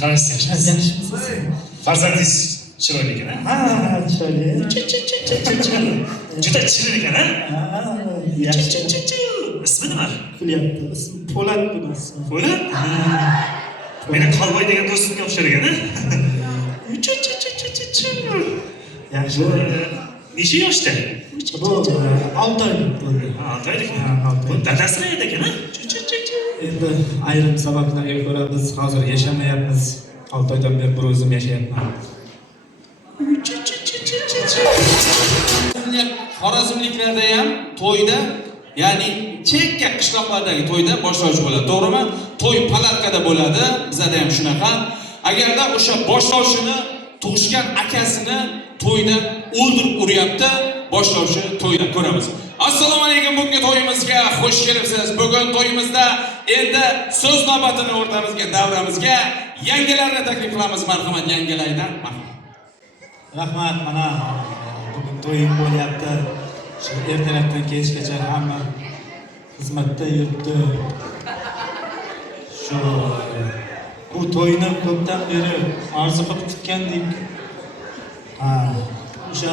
Qaraysiz yaxshimisiz? Farzandingiz chiroyli ekan, Ha, chiroyli. juda chirin ekan, Yaxshi. ismi nima? Kulyapti. Ismi Po'lat bunisi. Po'lat? Meni Qalboy degan do'stimga o'xshar ekan. Yaxshi. Necha yoshda? Bu 6 oylik bo'ldi. 6 oylik. Ha, 6 oylik. Dadasi qayerda ekan? Endi ayrim sabablarga ko'ra biz hozir yashamayapmiz. 6 oydan beri bir o'zim yashayapman. Xorazmliklarda ham to'yda, ya'ni chekka qishloqlardagi to'yda boshlovchi bo'ladi, to'g'rimi? To'y palatkada bo'ladi, bizada ham shunaqa. Agarda o'sha boshlovchini tug'ishgan akasini to'yda o'ldirib uryapti, boshlovchi to'yda ko'ramiz. Assalomu alaykum, bugungi to'yimizga xush kelibsiz. Bugun to'yimizda endi so'z navbatini o'rtamizga, davramizga yangilarni taklif qilamiz. Marhamat, yangilaydan. Rahmat, mana bugun to'yim bo'lyapti. Shu ertalabdan kechgacha hamma xizmatda yuribdi. Shu bu to'yni ko'pdan beri orzu qilib kutgandik. O'sha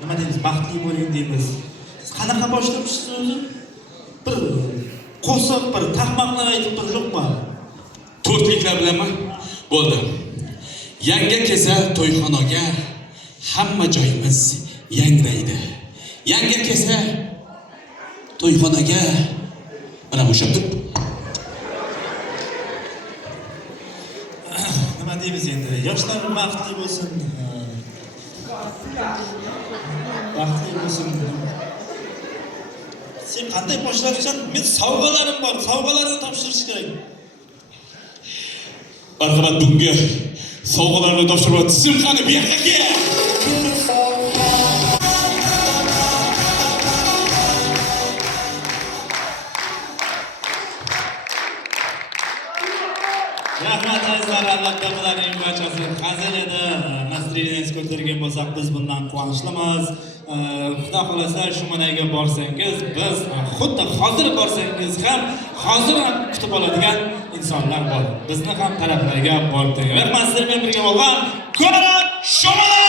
nima deymiz, baxtli bo'ling deymiz. Siz qanaqa boshlabsiz o'zi? Bir qo'shiq, bir taqmoqlar aytib turishmi? To'rtliklar bilanmi? Bo'ldi. Yangi kelsa to'yxonaga hamma joyimiz yangraydi. Yangi kelsa to'yxonaga mana o'sha Nima deymiz endi? Yoshlar baxtli bo'lsin. Baxtli bo'lsin. Sen qanday boshlashsan? Men sovg'alarim bor, sovg'alarni topshirish kerak. Marhamat, bunga sovg'alarni topshirib simxani bu yoqqa kel. Rahmat azizlar, albatta bularning barchasi hazil edi. Nasriyingiz ko'targan bo'lsak, biz bundan quvonchlimas. Xudo xolasa shu managa borsangiz, biz xuddi hozir borsangiz ham, hozir ham kutib oladigan insonlar bor. Bizni ham taraflarga bordik. Rahmat, sizlar bilan birga bo'lgan Ko'ra Sho'mala